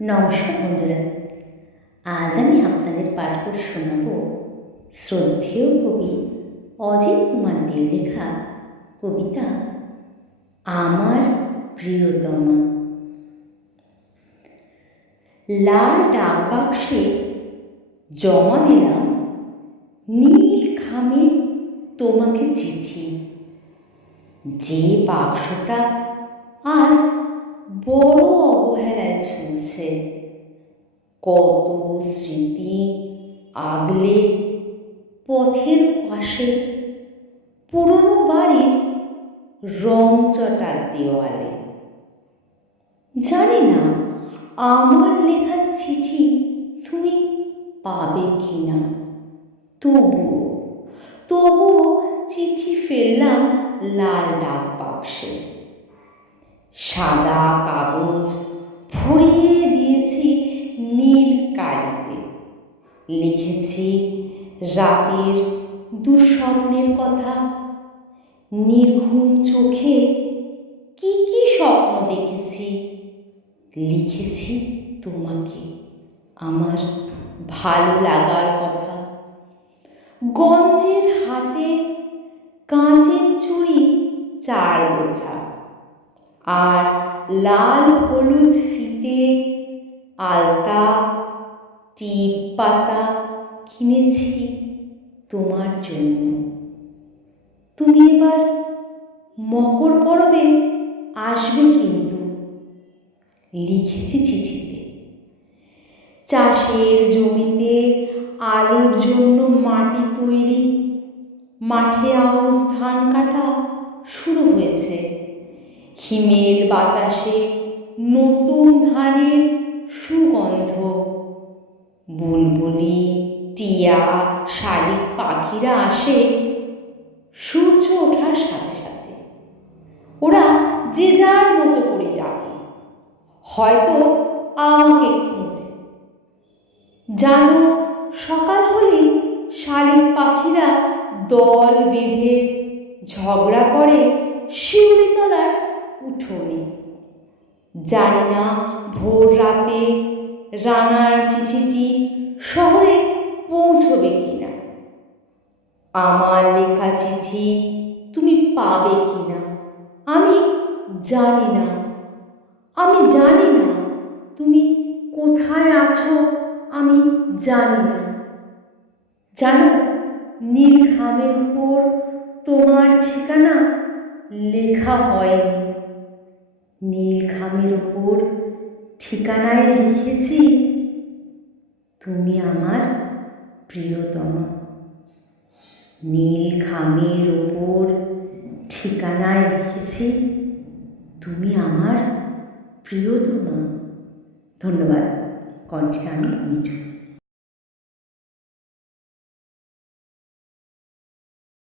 নমস্কার বন্ধুরা, আজ আমি আপনাদের পাঠ করে শোনাব শ্রদ্ধেয় কবি অজিত কুমার দের লেখা কবিতা আমার প্রিয়তমা। লাল ডাক বাক্সে জমা দিলাম নীল খামে তোমাকে চিঠি। যে বাক্সটা আজ বড় অবহেলায় ঝুলছে, কত স্মৃতি আগলে পথের পাশে পুরনো বাড়ির রংচটার দেওয়ালে। জানি না আমার লেখা চিঠি তুমি পাবে কিনা, তবুও চিঠি ফেললাম লাল ডাক বাক্সে। সাদা কাগজ ভরিয়ে দিয়েছি নীল কালিতে, লিখেছি রাতের দুঃস্বপ্নের কথা। নির্ঘুম চোখে কি কি স্বপ্ন দেখেছি, লিখেছি তোমাকে আমার ভালো লাগার কথা। গঞ্জের হাটে কাঁচের চুড়ি 4 গোছা, আর লাল হলুদ ফিতে, আলতা, টিপ পাতা কিনেছি তোমার জন্য। তুমি এবার মকর পরবে আসবে কিন্তু, লিখেছি চিঠিতে। চাষের জমিতে আলুর জন্য মাটি তৈরি, মাঠে আউশ ধান কাটা শুরু হয়েছে। হিমেল বাতাসে নতুন ধানের সুগন্ধ, বুলবুলি, টিয়া, শালিক পাখিরা আসে সূর্য ওঠার সাথে সাথে। ওরা যে যার মতো করে ডাকে, হয়তো আমাকে খুঁজে। জানো, সকাল হলে শালিক পাখিরা দল বেঁধে ঝগড়া করে শিউলিতলার উঠোনে। জানি না ভোর রাতে রানার চিঠিটি শহরে পৌঁছবে কিনা, আমার লেখা চিঠি তুমি পাবে কিনা আমি জানি না। তুমি কোথায় আছো আমি জানি না। জানো, নীল খামের উপর তোমার ঠিকানা লেখা হয়নি। নীল খামের উপর ঠিকানায় লিখেছি তুমি আমার প্রিয়তমা। নীল খামের উপর ঠিকানায় লিখেছি তুমি আমার প্রিয়তমা। ধন্যবাদ। কণ্ঠে আমি মিঠু।